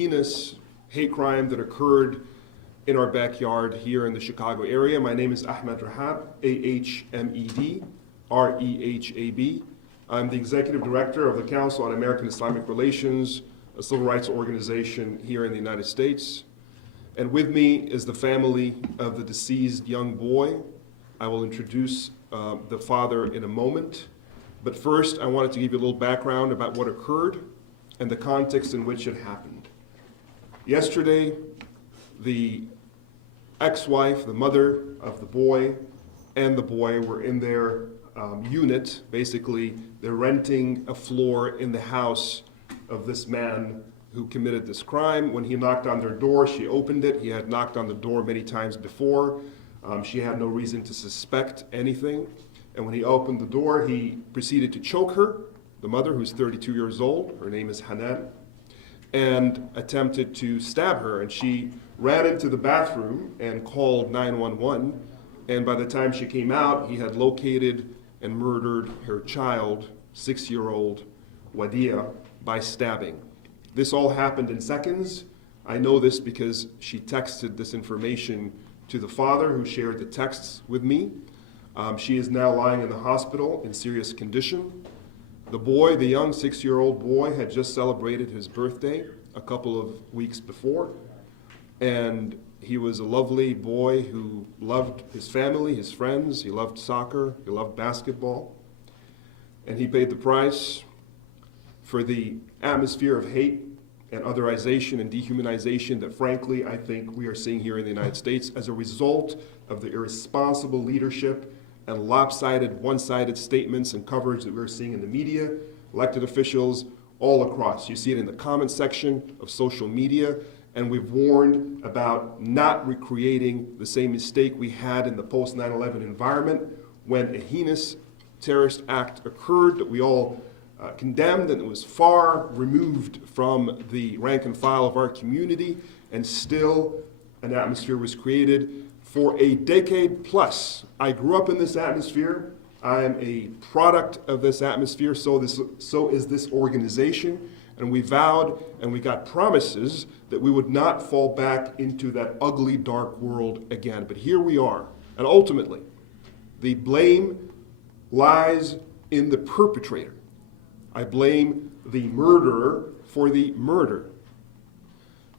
heinous hate crime that occurred in our backyard here in the Chicago area. My name is Ahmed Rahab, A-H-M-E-D, R-E-H-A-B. I'm the Executive Director of the Council on American Islamic Relations, a civil rights organization here in the United States. And with me is the family of the deceased young boy. I will introduce the father in a moment. But first, I wanted to give you a little background about what occurred and the context in which it happened. Yesterday, the ex-wife, the mother of the boy, and the boy were in their unit. Basically, they're renting a floor in the house of this man who committed this crime. When he knocked on their door, she opened it. He had knocked on the door many times before. She had no reason to suspect anything. And when he opened the door, he proceeded to choke her, the mother, who's 32 years old. Her name is Hanan, and attempted to stab her. And she ran into the bathroom and called 911. And by the time she came out, he had located and murdered her child, 6-year-old Wadia, by stabbing. This all happened in seconds. I know this because she texted this information to the father, who shared the texts with me. She is now lying in the hospital in serious condition. The boy, the young 6-year-old boy, had just celebrated his birthday a couple of weeks before. And he was a lovely boy who loved his family, his friends. He loved soccer. He loved basketball. And he paid the price for the atmosphere of hate and otherization and dehumanization that, frankly, I think we are seeing here in the United States as a result of the irresponsible leadership and lopsided, one-sided statements and coverage that we're seeing in the media, elected officials all across. You see it in the comment section of social media, and we've warned about not recreating the same mistake we had in the post-9/11 environment when a heinous terrorist act occurred that we all condemned, and it was far removed from the rank and file of our community, and still an atmosphere was created for a decade plus. I grew up in this atmosphere. I am a product of this atmosphere, so is this organization, and we vowed and we got promises that we would not fall back into that ugly, dark world again. But here we are, and ultimately, the blame lies in the perpetrator. I blame the murderer for the murder.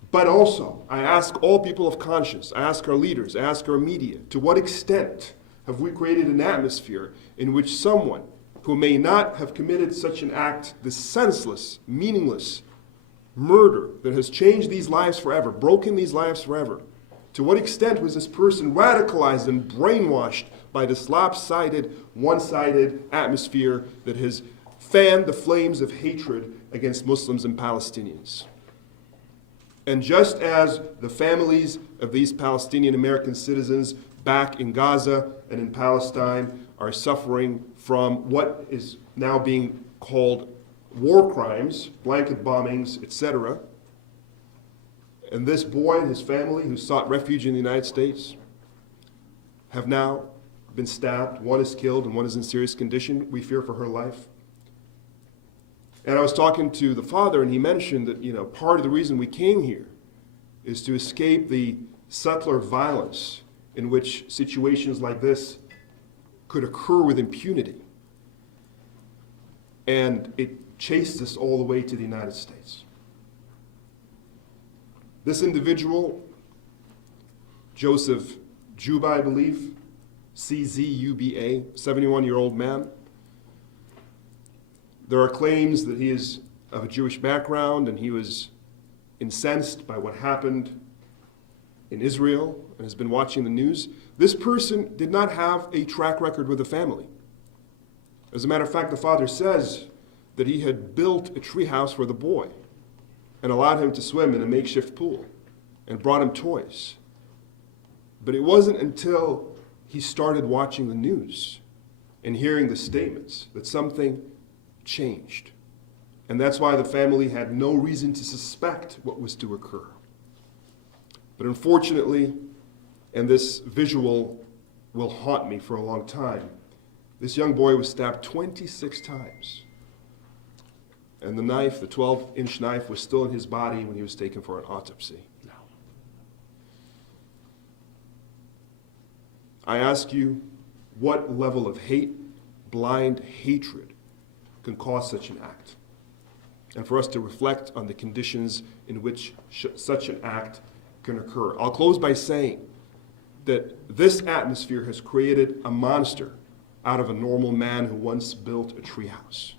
But also, I ask all people of conscience, I ask our leaders, I ask our media, to what extent have we created an atmosphere in which someone who may not have committed such an act, this senseless, meaningless murder that has changed these lives forever, broken these lives forever, to what extent was this person radicalized and brainwashed by this lopsided, one-sided atmosphere that has fanned the flames of hatred against Muslims and Palestinians? And just as the families of these Palestinian American citizens back in Gaza and in Palestine are suffering from what is now being called war crimes, blanket bombings, etc., and this boy and his family who sought refuge in the United States have now been stabbed. One is killed and one is in serious condition. We fear for her life. And I was talking to the father, and he mentioned that, part of the reason we came here is to escape the subtler violence in which situations like this could occur with impunity. And it chased us all the way to the United States. This individual, Joseph Juba, I believe, C-Z-U-B-A, 71-year-old man. There are claims that he is of a Jewish background and he was incensed by what happened in Israel and has been watching the news. This person did not have a track record with the family. As a matter of fact, the father says that he had built a treehouse for the boy and allowed him to swim in a makeshift pool and brought him toys. But it wasn't until he started watching the news and hearing the statements that something changed. And that's why the family had no reason to suspect what was to occur. But unfortunately, and this visual will haunt me for a long time, this young boy was stabbed 26 times. And the knife, the 12-inch knife, was still in his body when he was taken for an autopsy. No. I ask you, what level of hate, blind hatred, can cause such an act? And for us to reflect on the conditions in which such an act can occur. I'll close by saying that this atmosphere has created a monster out of a normal man who once built a treehouse.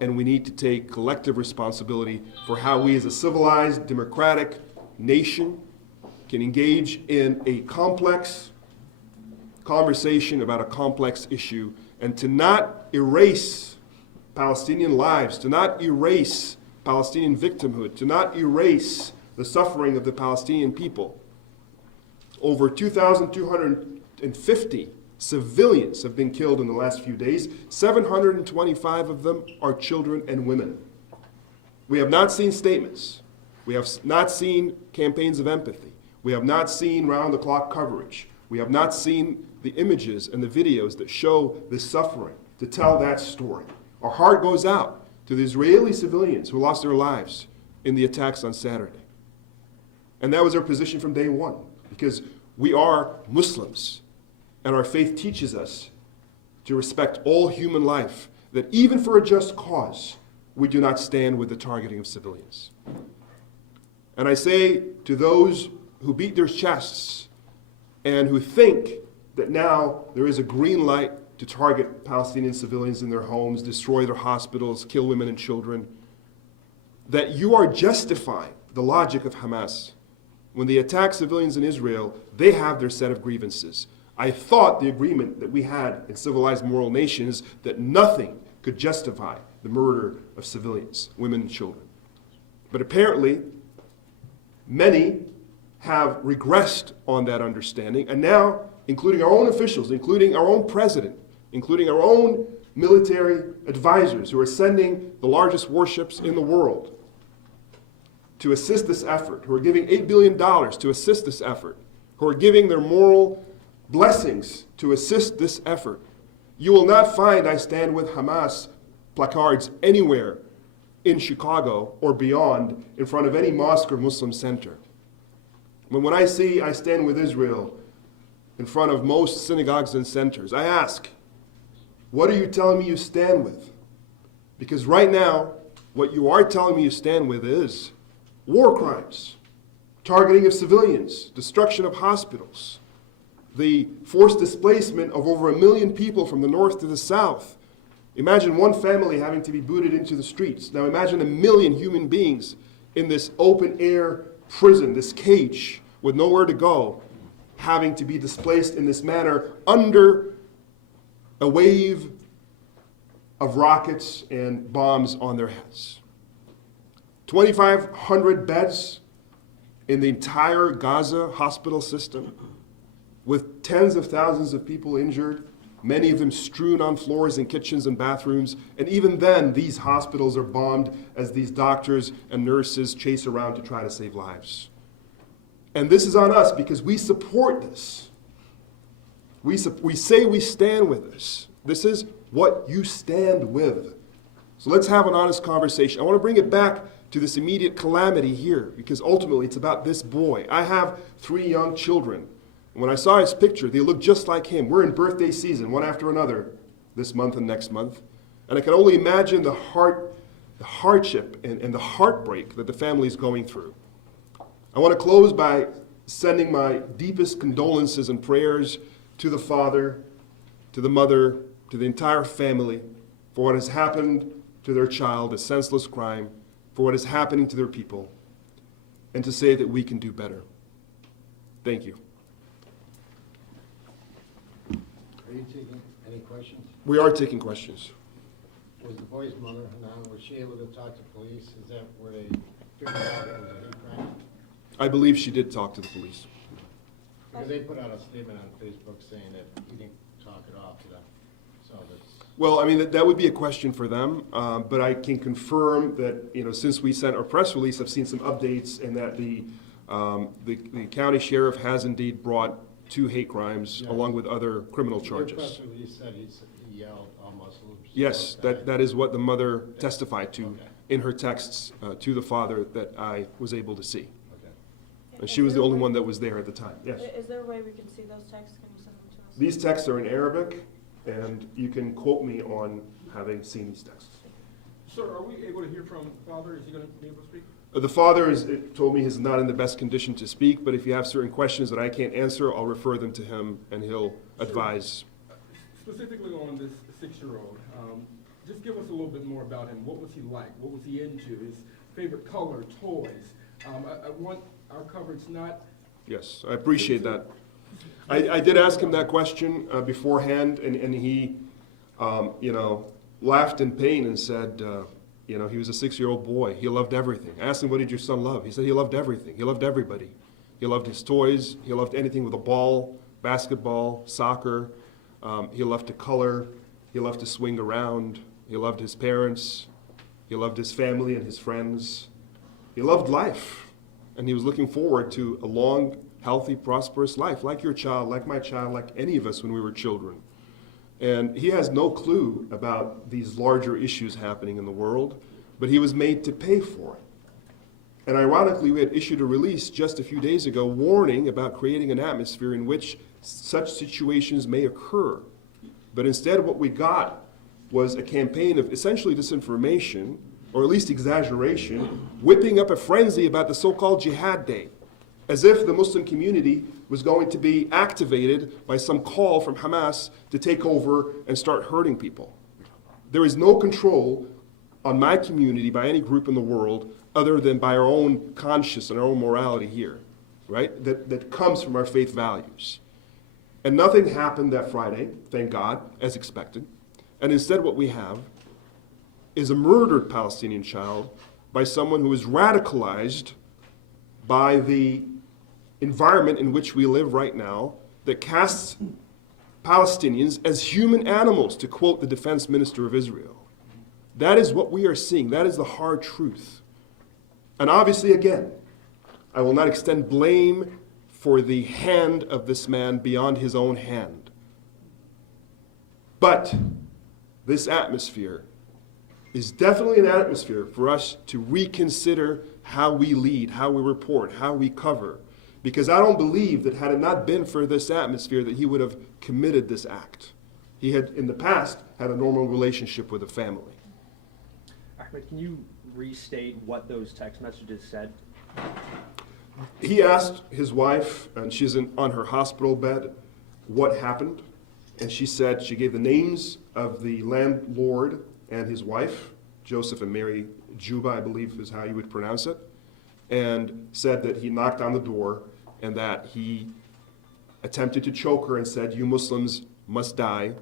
And we need to take collective responsibility for how we as a civilized, democratic nation can engage in a complex conversation about a complex issue, and to not erase Palestinian lives, to not erase Palestinian victimhood, to not erase the suffering of the Palestinian people. Over 2,250 civilians have been killed in the last few days. 725 of them are children and women. We have not seen statements. We have not seen campaigns of empathy. We have not seen round-the-clock coverage. We have not seen the images and the videos that show the suffering to tell that story. Our heart goes out to the Israeli civilians who lost their lives in the attacks on Saturday. And that was our position from day one, because we are Muslims, and our faith teaches us to respect all human life, that even for a just cause, we do not stand with the targeting of civilians. And I say to those who beat their chests and who think that now there is a green light to target Palestinian civilians in their homes, destroy their hospitals, kill women and children, that you are justifying the logic of Hamas. When they attack civilians in Israel, they have their set of grievances. I thought the agreement that we had in civilized moral nations that nothing could justify the murder of civilians, women and children. But apparently, many have regressed on that understanding, and now, including our own officials, including our own president, including our own military advisors who are sending the largest warships in the world to assist this effort, who are giving $8 billion to assist this effort, who are giving their moral blessings to assist this effort. You will not find "I stand with Hamas" placards anywhere in Chicago or beyond in front of any mosque or Muslim center. When I see "I stand with Israel" in front of most synagogues and centers, I ask, what are you telling me you stand with? Because right now, what you are telling me you stand with is war crimes, targeting of civilians, destruction of hospitals, the forced displacement of over 1 million people from the north to the south. Imagine one family having to be booted into the streets. Now imagine 1 million human beings in this open-air prison, this cage with nowhere to go, having to be displaced in this manner under a wave of rockets and bombs on their heads. 2,500 beds in the entire Gaza hospital system, with tens of thousands of people injured, many of them strewn on floors in kitchens and bathrooms. And even then, these hospitals are bombed as these doctors and nurses chase around to try to save lives. And this is on us because we support this. We say we stand with this. This is what you stand with. So let's have an honest conversation. I want to bring it back to this immediate calamity here, because ultimately it's about this boy. I have 3 young children. And when I saw his picture, they look just like him. We're in birthday season, one after another, this month and next month. And I can only imagine the hardship and the heartbreak that the family is going through. I want to close by sending my deepest condolences and prayers to the father, to the mother, to the entire family for what has happened to their child, a senseless crime, for what is happening to their people, and to say that we can do better. Thank you. Are you taking any questions? We are taking questions. Was the boy's mother, Hanan, was she able to talk to police? Is that where they figured out it was a hate crime? I believe she did talk to the police. Because they put out a statement on Facebook saying that he didn't talk it off to them. So that's... Well, I mean, that would be a question for them, but I can confirm that, since we sent our press release, I've seen some updates and that the county sheriff has indeed brought 2 hate crimes along with other criminal charges. The press release said he yelled, "All Muslims." Yes, that is what the mother testified to Okay. in her texts to the father that I was able to see. Okay. And she was the only one that was there at the time. Yes. Is there a way we can see those texts? Can you send them to us? These texts are in Arabic, and you can quote me on having seen these texts. Sir, are we able to hear from the father? Is he going to be able to speak? The father told me he's not in the best condition to speak, but if you have certain questions that I can't answer, I'll refer them to him, and he'll advise. Specifically on this 6-year-old, just give us a little bit more about him. What was he like? What was he into? His favorite color, toys. I want our coverage not... Yes, I appreciate that. I did ask him that question beforehand, and he, laughed in pain and said, he was a 6-year-old boy. He loved everything. I asked him, what did your son love? He said he loved everything. He loved everybody. He loved his toys. He loved anything with a ball, basketball, soccer. He loved to color. He loved to swing around. He loved his parents. He loved his family and his friends. He loved life. And he was looking forward to a long, healthy, prosperous life, like your child, like my child, like any of us when we were children. And he has no clue about these larger issues happening in the world, but he was made to pay for it. And ironically, we had issued a release just a few days ago warning about creating an atmosphere in which such situations may occur. But instead, what we got was a campaign of essentially disinformation, or at least exaggeration, whipping up a frenzy about the so-called Jihad Day, as if the Muslim community was going to be activated by some call from Hamas to take over and start hurting people. There is no control on my community by any group in the world other than by our own conscience and our own morality here, right? That comes from our faith values. And nothing happened that Friday, thank God, as expected. And instead what we have is a murdered Palestinian child by someone who is radicalized by the environment in which we live right now that casts Palestinians as human animals, to quote the defense minister of Israel. That is what we are seeing. That is the hard truth. And obviously, again, I will not extend blame for the hand of this man beyond his own hand. But this atmosphere is definitely an atmosphere for us to reconsider how we lead, how we report, how we cover. Because I don't believe that had it not been for this atmosphere that he would have committed this act. He had, in the past, had a normal relationship with a family. Ahmed, can you restate what those text messages said? He asked his wife, and she's on her hospital bed, what happened. And she said, she gave the names of the landlord and his wife, Joseph and Mary Juba, I believe is how you would pronounce it, and said that he knocked on the door and that he attempted to choke her and said, "You Muslims must die,"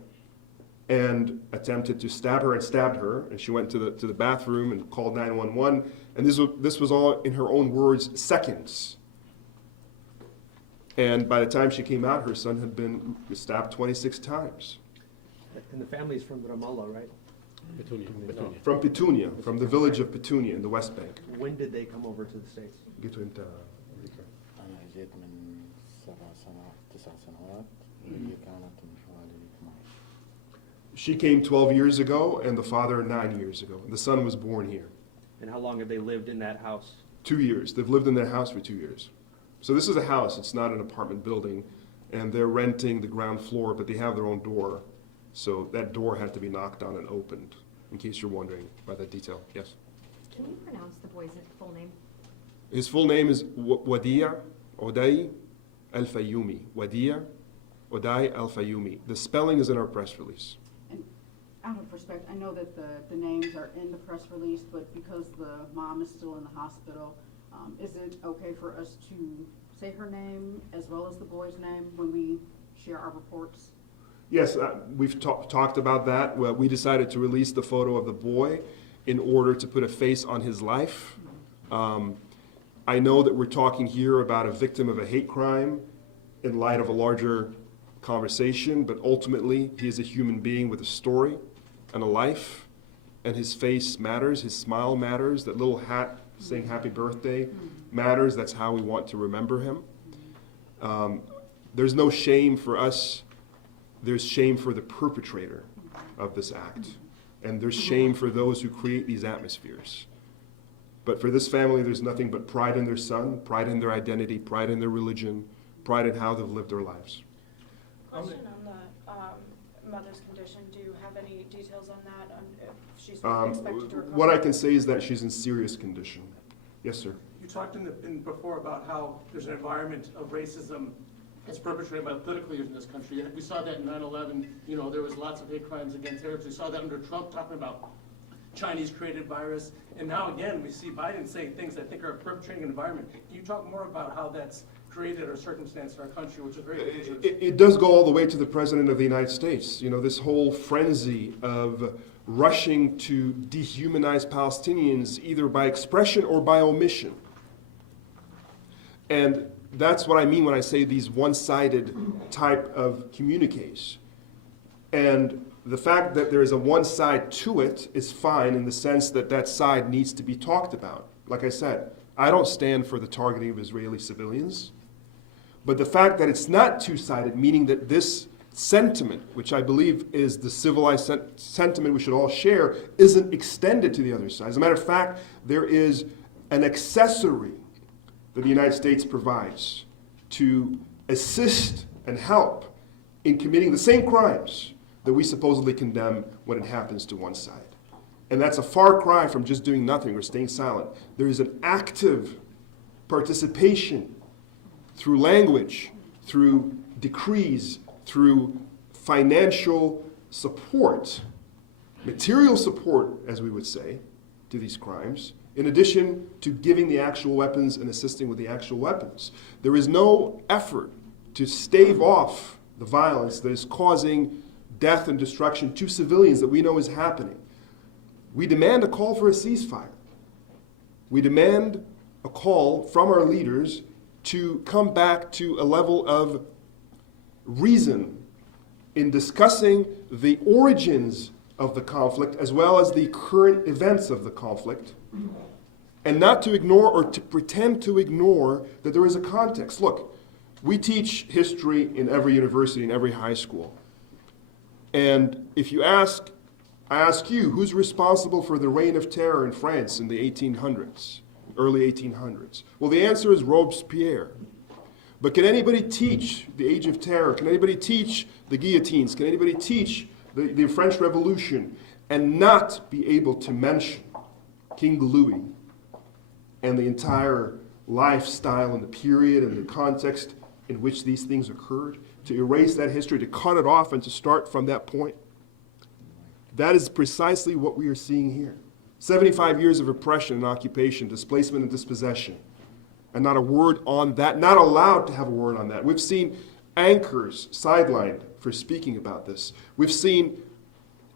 and attempted to stab her and stabbed her. And she went to the bathroom and called 911. And this was all, in her own words, seconds. And by the time she came out, her son had been stabbed 26 times. And the family's from Ramallah, right? From Petunia, from the village of Petunia in the West Bank. When did they come over to the States? أنا جيت من 9 سنوات وهي كانت من حوالي 12. She came 12 years ago, and the father 9 years ago. The son was born here. And how long have they lived in that house? 2 years. They've lived in their house for 2 years. So this is a house. It's not an apartment building, and they're renting the ground floor, but they have their own door. So that door had to be knocked on and opened, in case you're wondering by that detail. Yes? Can you pronounce the boy's full name? His full name is Wadia Oday Al-Fayoumi. Wadia Oday Al-Fayoumi. The spelling is in our press release. And out of respect, I know that the names are in the press release, but because the mom is still in the hospital, is it okay for us to say her name as well as the boy's name when we share our reports? Yes, we've talked about that. Well, we decided to release the photo of the boy in order to put a face on his life. I know that we're talking here about a victim of a hate crime in light of a larger conversation, but ultimately he is a human being with a story and a life, and his face matters, his smile matters, that little hat saying happy birthday matters. That's how we want to remember him. There's no shame for us. There's shame for the perpetrator. of this act. And there's shame for those who create these atmospheres. But for this family, there's nothing but pride in their son, pride in their identity, pride in their religion, pride in how they've lived their lives. Question on the mother's condition. Do you have any details on that, on if she's expected to recover? What I can say is that she's in serious condition. Yes, sir. You talked before about how there's an environment of racism that's perpetrated by the political leaders in this country. We saw that in 9/11. You know, there was lots of hate crimes against Arabs. We saw that under Trump talking about Chinese-created virus. And now again, we see Biden saying things I think are perpetrating an environment. Can you talk more about how that's created a circumstance in our country, which is very dangerous? It does go all the way to the President of the United States. You know, this whole frenzy of rushing to dehumanize Palestinians either by expression or by omission. And that's what I mean when I say these one-sided type of communiques. And the fact that there is a one side to it is fine in the sense that that side needs to be talked about. Like I said, I don't stand for the targeting of Israeli civilians. But the fact that it's not two-sided, meaning that this sentiment, which I believe is the civilized sentiment we should all share, isn't extended to the other side. As a matter of fact, there is an accessory that the United States provides to assist and help in committing the same crimes that we supposedly condemn when it happens to one side. And that's a far cry from just doing nothing or staying silent. There is an active participation through language, through decrees, through financial support, material support, as we would say, to these crimes, in addition to giving the actual weapons and assisting with the actual weapons. There is no effort to stave off the violence that is causing death and destruction to civilians that we know is happening. We demand a call for a ceasefire. We demand a call from our leaders to come back to a level of reason in discussing the origins of the conflict as well as the current events of the conflict, and not to ignore or to pretend to ignore that there is a context. Look, we teach history in every university, in every high school. And if you ask, I ask you, who's responsible for the reign of terror in France in the 1800s, early 1800s? Well, the answer is Robespierre. But can anybody teach the Age of Terror? Can anybody teach the guillotines? Can anybody teach the French Revolution and not be able to mention King Louis and the entire lifestyle and the period and the context in which these things occurred? To erase that history, to cut it off and to start from that point? That is precisely what we are seeing here. 75 years of oppression and occupation, displacement and dispossession. And not a word on that, not allowed to have a word on that. We've seen anchors sidelined for speaking about this. We've seen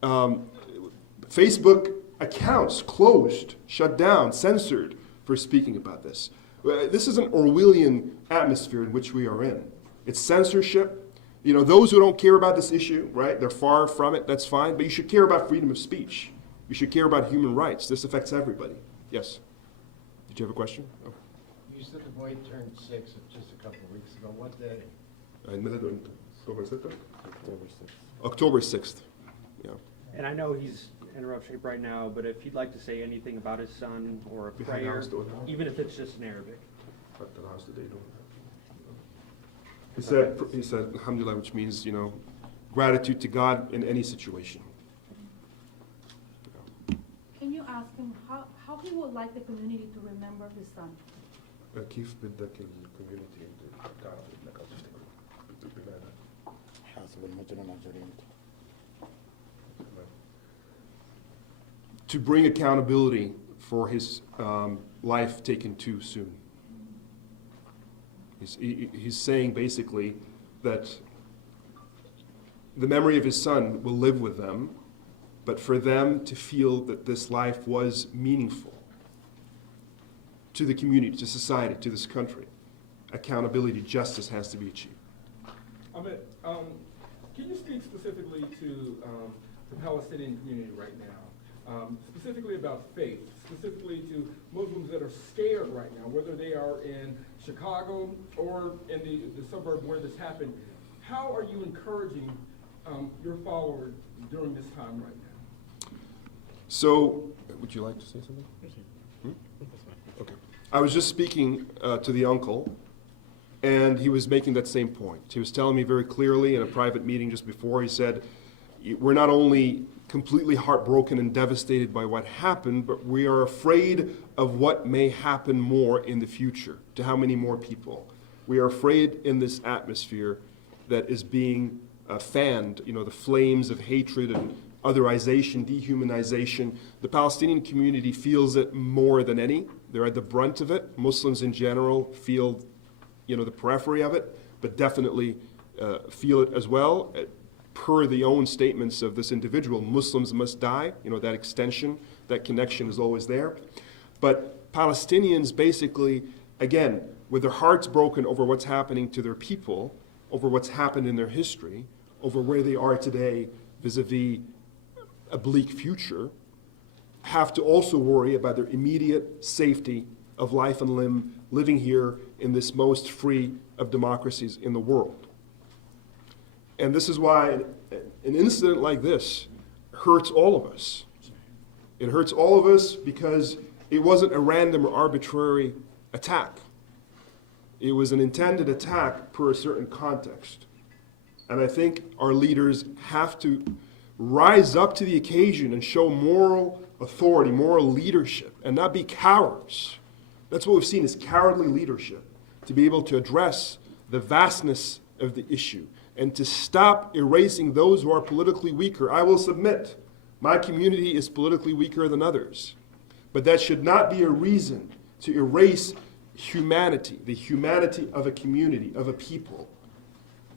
Facebook accounts closed, shut down, censored for speaking about this. This is an Orwellian atmosphere in which we are in. It's censorship. You know, those who don't care about this issue, right, they're far from it, that's fine. But you should care about freedom of speech. You should care about human rights. This affects everybody. Yes? Did you have a question? Oh. You said the boy turned 6 just a couple of weeks ago. What day? October 6th. Yeah. And I know he's in rough shape right now, but if you'd like to say anything about his son or a prayer, even if it's just in Arabic. He said, alhamdulillah, which means, you know, gratitude to God in any situation. Can you ask him how he would like the community to remember his son? كيف بدك الكوميونتي تعرف انك تفتكر بماذا؟ حاسب المجرم على جريمته. To bring accountability for his life taken too soon. He's saying basically that the memory of his son will live with them, but for them to feel that this life was meaningful to the community, to society, to this country, accountability, justice has to be achieved. Ahmed, can you speak specifically to the Palestinian community right now? Specifically about faith, specifically to Muslims that are scared right now, whether they are in Chicago or in the suburb where this happened. How are you encouraging your followers during this time right now? So, would you like to say something? Okay. I was just speaking to the uncle, and he was making that same point. He was telling me very clearly in a private meeting just before, he said, we're not only completely heartbroken and devastated by what happened, but we are afraid of what may happen more in the future, to how many more people. We are afraid in this atmosphere that is being fanned, the flames of hatred and otherization, dehumanization. The Palestinian community feels it more than any. They're at the brunt of it. Muslims in general feel, the periphery of it, but definitely feel it as well. Per the own statements of this individual, Muslims must die. That extension, that connection is always there. But Palestinians basically, again, with their hearts broken over what's happening to their people, over what's happened in their history, over where they are today vis-a-vis a bleak future, have to also worry about their immediate safety of life and limb living here in this most free of democracies in the world. And this is why an incident like this hurts all of us. It hurts all of us because it wasn't a random or arbitrary attack. It was an intended attack per a certain context. And I think our leaders have to rise up to the occasion and show moral authority, moral leadership, and not be cowards. That's what we've seen is cowardly leadership, to be able to address the vastness of the issue and to stop erasing those who are politically weaker. I will submit, my community is politically weaker than others, but that should not be a reason to erase humanity, the humanity of a community, of a people.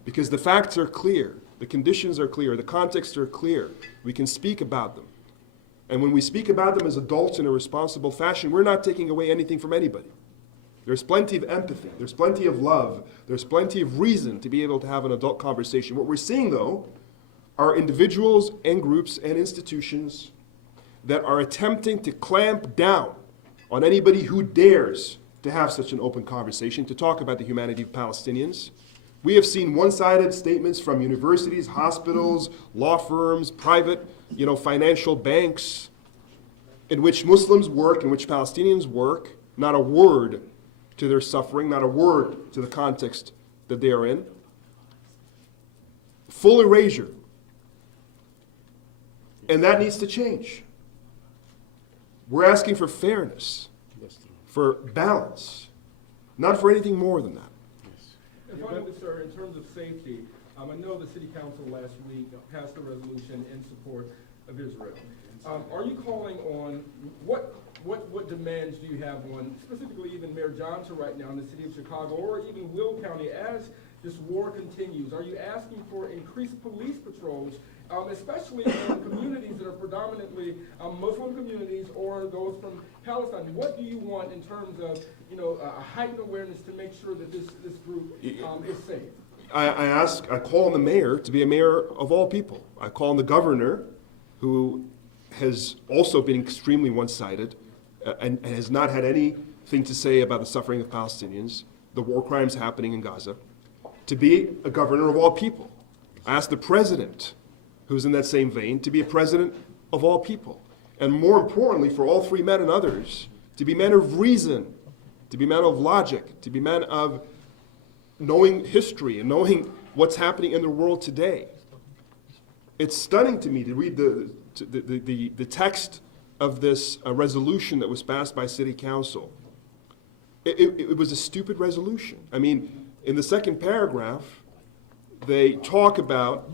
Because the facts are clear, the conditions are clear, the contexts are clear. We can speak about them. And when we speak about them as adults in a responsible fashion, we're not taking away anything from anybody. There's plenty of empathy, there's plenty of love, there's plenty of reason to be able to have an adult conversation. What we're seeing, though, are individuals and groups and institutions that are attempting to clamp down on anybody who dares to have such an open conversation, to talk about the humanity of Palestinians. We have seen one-sided statements from universities, hospitals, law firms, private, financial banks, in which Muslims work, in which Palestinians work, not a word to their suffering, not a word to the context that they are in. Full erasure. And that needs to change. We're asking for fairness, for balance, not for anything more than that. And finally, sir, in terms of safety, I know the city council last week passed a resolution in support of Israel. Are you calling on, what demands do you have on, specifically even Mayor Johnson right now in the city of Chicago, or even Will County, as this war continues? Are you asking for increased police patrols, especially in communities that are predominantly Muslim communities or those from Palestine? What do you want in terms of, a heightened awareness to make sure that this group is safe? I call on the mayor to be a mayor of all people. I call on the governor, who has also been extremely one-sided and has not had anything to say about the suffering of Palestinians, the war crimes happening in Gaza, to be a governor of all people. I ask the president, who's in that same vein, to be a president of all people. And more importantly, for all three men and others, to be men of reason, to be men of logic, to be men of knowing history and knowing what's happening in the world today. It's stunning to me to read the text of this resolution that was passed by City Council. It was a stupid resolution. I mean, in the second paragraph, they talk about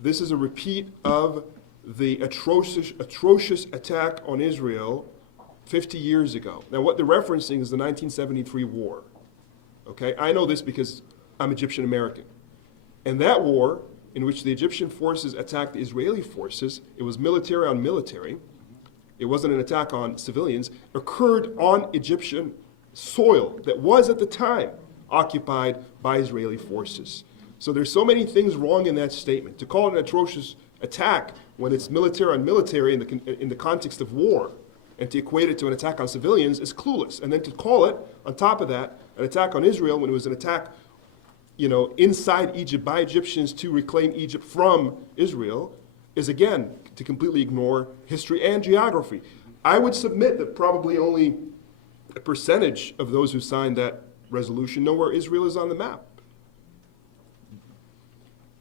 this is a repeat of the atrocious attack on Israel 50 years ago. Now, what they're referencing is the 1973 war. Okay, I know this because I'm Egyptian American. And that war, in which the Egyptian forces attacked the Israeli forces, it was military on military, it wasn't an attack on civilians, occurred on Egyptian soil that was at the time occupied by Israeli forces. So there's so many things wrong in that statement. To call it an atrocious attack when it's military on military in the context of war, and to equate it to an attack on civilians is clueless. And then to call it, on top of that, an attack on Israel when it was an attack inside Egypt by Egyptians to reclaim Egypt from Israel is, again, to completely ignore history and geography. I would submit that probably only a percentage of those who signed that resolution know where Israel is on the map.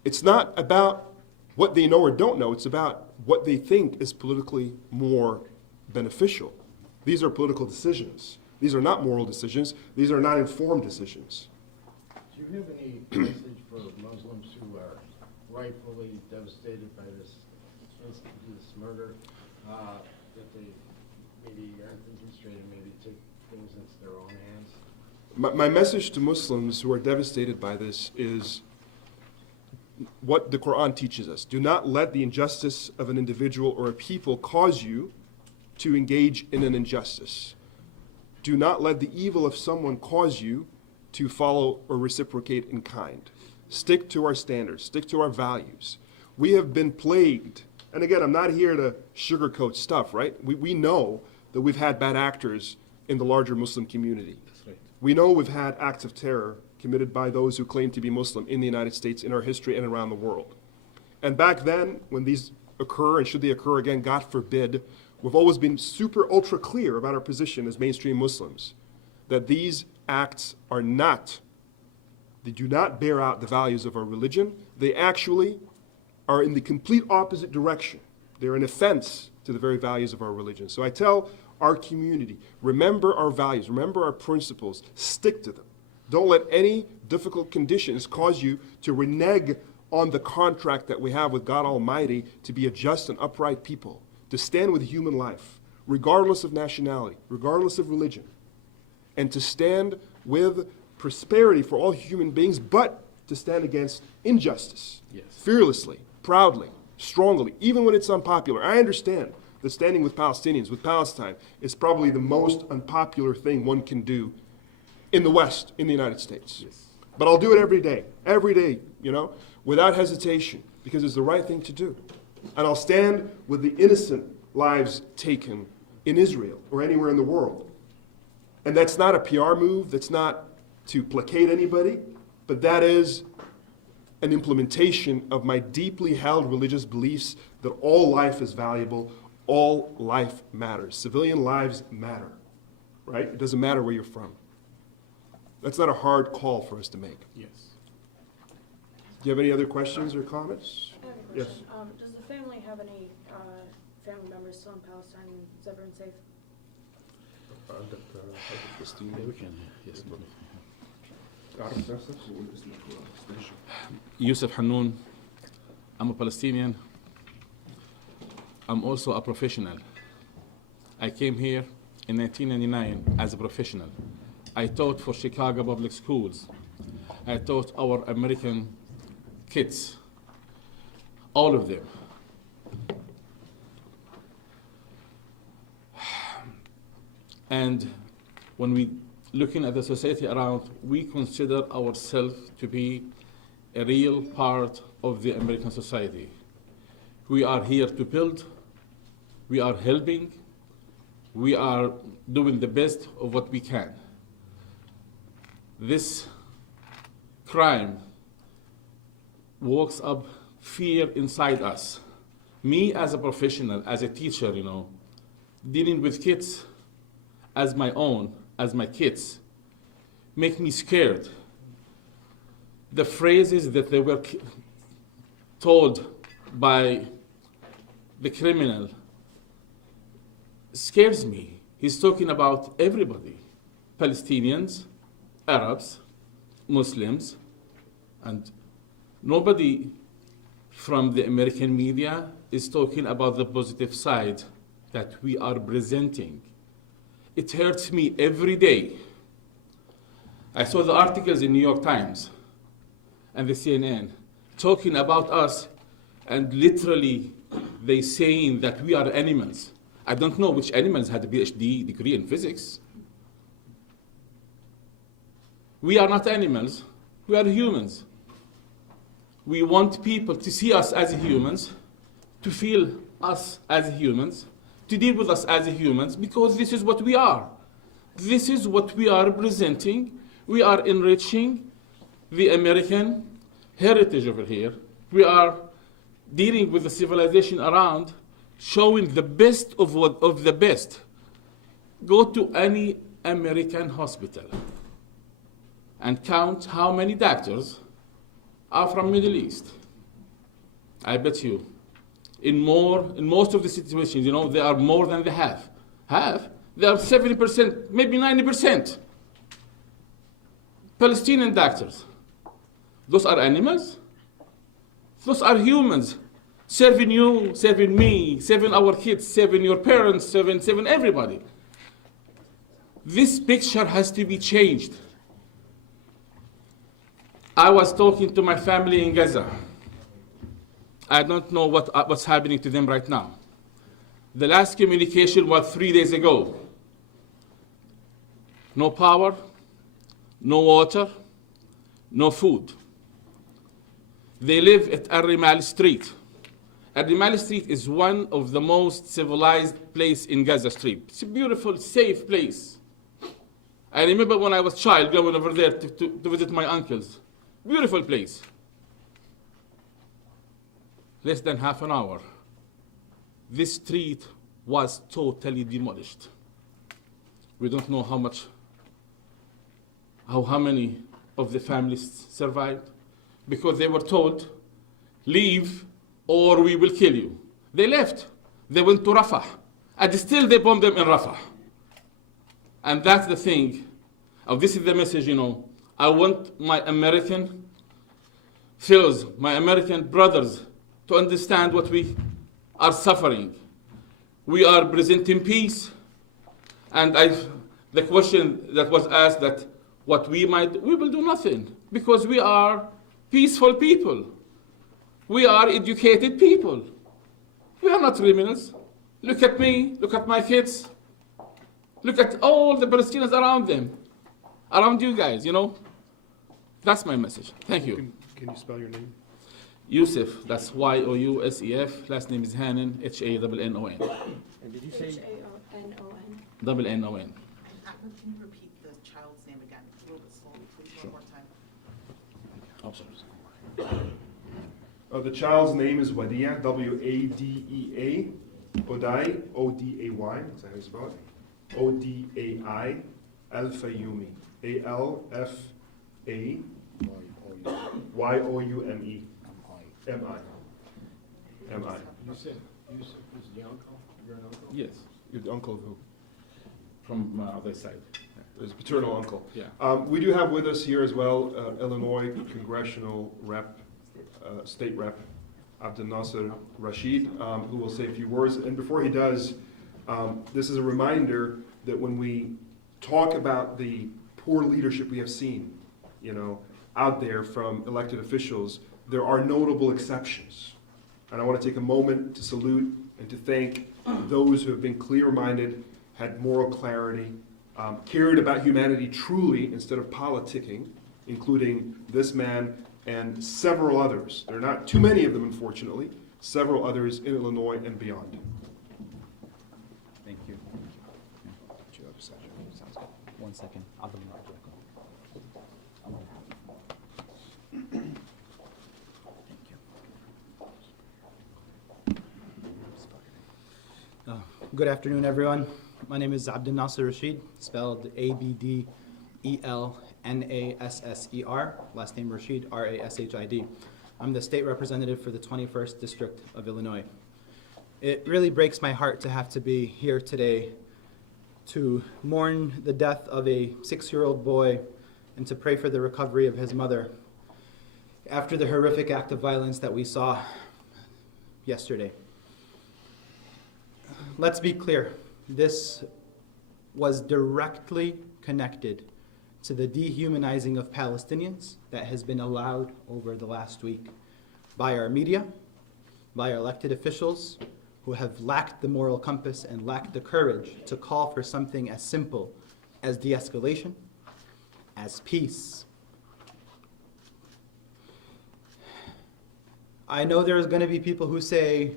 It's not about what they know or don't know, it's about what they think is politically more beneficial. These are political decisions. These are not moral decisions. These are not informed decisions. Do you have any message for Muslims who are rightfully devastated by this murder, that they maybe aren't thinking straight and maybe take things into their own hands? My message to Muslims who are devastated by this is what the Quran teaches us. Do not let the injustice of an individual or a people cause you to engage in an injustice. Do not let the evil of someone cause you to follow or reciprocate in kind. Stick to our standards, stick to our values. We have been plagued, and again, I'm not here to sugarcoat stuff, right? We know that we've had bad actors in the larger Muslim community. That's right. We know we've had acts of terror committed by those who claim to be Muslim in the United States, in our history, and around the world. And back then, when these occur, and should they occur again, God forbid, we've always been super ultra clear about our position as mainstream Muslims, that these acts are not, they do not bear out the values of our religion. They actually are in the complete opposite direction. They're an offense to the very values of our religion. So I tell our community, remember our values, remember our principles, stick to them. Don't let any difficult conditions cause you to renege on the contract that we have with God Almighty to be a just and upright people, to stand with human life, regardless of nationality, regardless of religion, and to stand with prosperity for all human beings, but to stand against injustice, Yes. fearlessly, proudly, strongly, even when it's unpopular. I understand that standing with Palestinians, with Palestine, is probably the most unpopular thing one can do in the West, in the United States. Yes. But I'll do it every day, without hesitation, because it's the right thing to do. And I'll stand with the innocent lives taken in Israel or anywhere in the world. And that's not a PR move, that's not to placate anybody, but that is an implementation of my deeply held religious beliefs that all life is valuable, all life matters. Civilian lives matter, right? It doesn't matter where you're from. That's not a hard call for us to make. Yes. Do you have any other questions or comments? I have a Yes. question. Does the family have any family members still in Palestine? Is everyone safe? We can, yes. تعرف نفسك وقول اسمك وستيشن. Yusuf Hanoun. I'm a Palestinian. I'm also a professional. I came here in 1999 as a professional. I taught for Chicago public schools. I taught our American kids, all of them. And when we looking at the society around, we consider ourselves to be a real part of the American society. We are here to build, we are helping, we are doing the best of what we can. This crime wakes up fear inside us. Me as a professional, as a teacher, dealing with kids as my own, as my kids, make me scared. The phrases that they were told by the criminal scares me. He's talking about everybody, Palestinians, Arabs, Muslims, and nobody from the American media is talking about the positive side that we are presenting. It hurts me every day. I saw the articles in New York Times and the CNN talking about us, and literally they saying that we are animals. I don't know which animals had a PhD degree in physics. We are not animals, we are humans. We want people to see us as humans, to feel us as humans, to deal with us as humans, because this is what we are. This is what we are representing. We are enriching the American heritage over here. We are dealing with the civilization around, showing the best of the best. Go to any American hospital and count how many doctors are from Middle East. I bet you, in most of the situations, they are more than the half. They are 70%, maybe 90%. Palestinian doctors. Those are animals. Those are humans. Serving you, serving me, serving our kids, serving your parents, serving everybody. This picture has to be changed. I was talking to my family in Gaza. I don't know what's happening to them right now. The last communication was 3 days ago. No power, no water, no food. They live at Al-Rimal Street. Al-Rimal Street is one of the most civilized places in Gaza Strip. It's a beautiful, safe place. I remember when I was a child going over there to visit my uncles. Beautiful place. Less than half an hour, this street was totally demolished. We don't know how many of the families survived, because they were told, leave or we will kill you. They left. They went to Rafah, and still they bombed them in Rafah. And that's the thing. This is the message, I want my American fellows, my American brothers, to understand what we are suffering. We are presenting peace, and the question that was asked, that what we will do nothing, because we are peaceful people. We are educated people. We are not criminals. Look at me, look at my kids, look at all the Palestinians around them, around you guys, That's my message. Thank you. Can you spell your name? Yusuf, that's Yousef. Last name is Hannon, Hannon. And did you say? H-A-N-O-N. N-O-N. Ahmed, can you repeat the child's name again, a little bit slowly, please, Sure. one more time? The child's name is Wadia, W-A-D-E-A. Odai, O-D-A-Y, that's how you spell it. O-D-A-I, Al-Fayoumi, A-L-F-A-Y-O-U-M-E, M-I. M-I. You said Yusuf is the uncle, your uncle? Yes, Your uncle who? from my other side. His paternal uncle. Yeah. We do have with us here as well Illinois Congressional Rep, State Rep Abdel Nasser Rashid, who will say a few words. And before he does, this is a reminder that when we talk about the poor leadership we have seen, out there from elected officials, there are notable exceptions. And I want to take a moment to salute and to thank those who have been clear-minded, had moral clarity, cared about humanity truly instead of politicking, including this man and several others. There are not too many of them, unfortunately, several others in Illinois and beyond. Thank you. Sounds good. 1 second. I'll bring it back. Good afternoon, everyone. My name is Abdel Nasser Rashid, spelled A-B-D-E-L-N-A-S-S-E-R, last name Rashid, R-A-S-H-I-D. I'm the state representative for the 21st District of Illinois. It really breaks my heart to have to be here today to mourn the death of a 6-year-old boy and to pray for the recovery of his mother after the horrific act of violence that we saw yesterday. Let's be clear, this was directly connected to the dehumanizing of Palestinians that has been allowed over the last week by our media, by our elected officials who have lacked the moral compass and lacked the courage to call for something as simple as de-escalation, as peace. I know there's going to be people who say,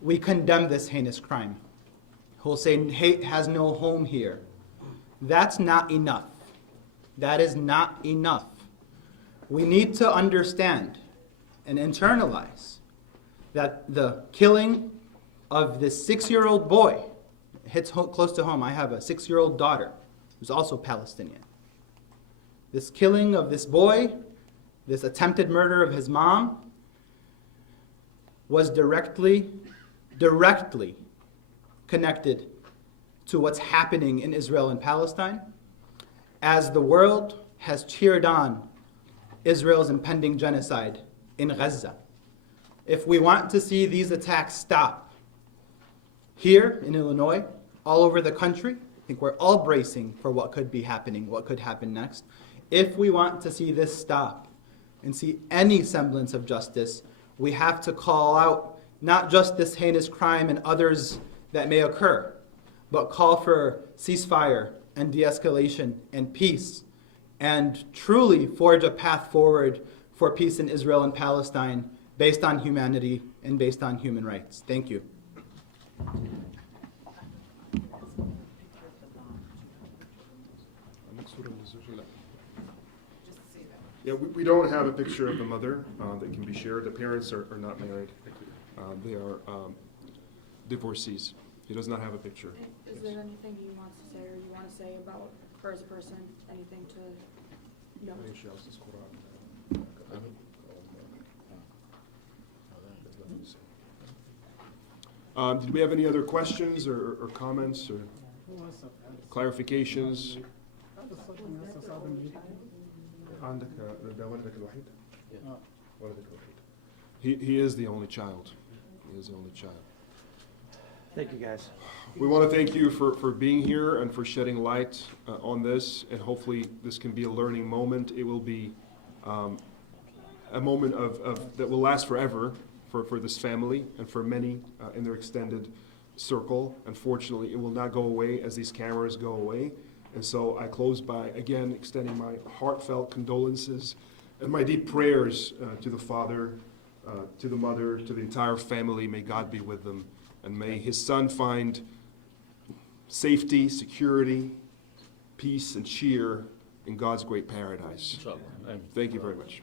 we condemn this heinous crime, who will say hate has no home here. That's not enough. That is not enough. We need to understand and internalize that the killing of this 6-year-old boy hits close to home. I have a 6-year-old daughter who's also Palestinian. This killing of this boy, this attempted murder of his mom, was directly connected to what's happening in Israel and Palestine, as the world has cheered on Israel's impending genocide in Gaza. If we want to see these attacks stop here in Illinois, all over the country, I think we're all bracing for what could be happening, what could happen next. If we want to see this stop and see any semblance of justice, we have to call out not just this heinous crime and others that may occur, but call for ceasefire and de-escalation and peace, and truly forge a path forward for peace in Israel and Palestine based on humanity and based on human rights. Thank you. Yeah, we don't have a picture of the mother that can be shared. The parents are not married. They are divorcees. He does not have a picture. Is there anything he wants to say or you want to say about her as a person? Anything to note? Did we have any other questions or comments or clarifications? He is the only child. He is the only child. Thank you, guys. We want to thank you for being here and for shedding light on this, and hopefully this can be a learning moment. It will be a moment that will last forever for this family and for many in their extended circle. Unfortunately, it will not go away as these cameras go away. And so I close by, again, extending my heartfelt condolences and my deep prayers to the father, to the mother, to the entire family. May God be with them. And may his son find safety, security, peace, and cheer in God's great paradise. Thank you very much.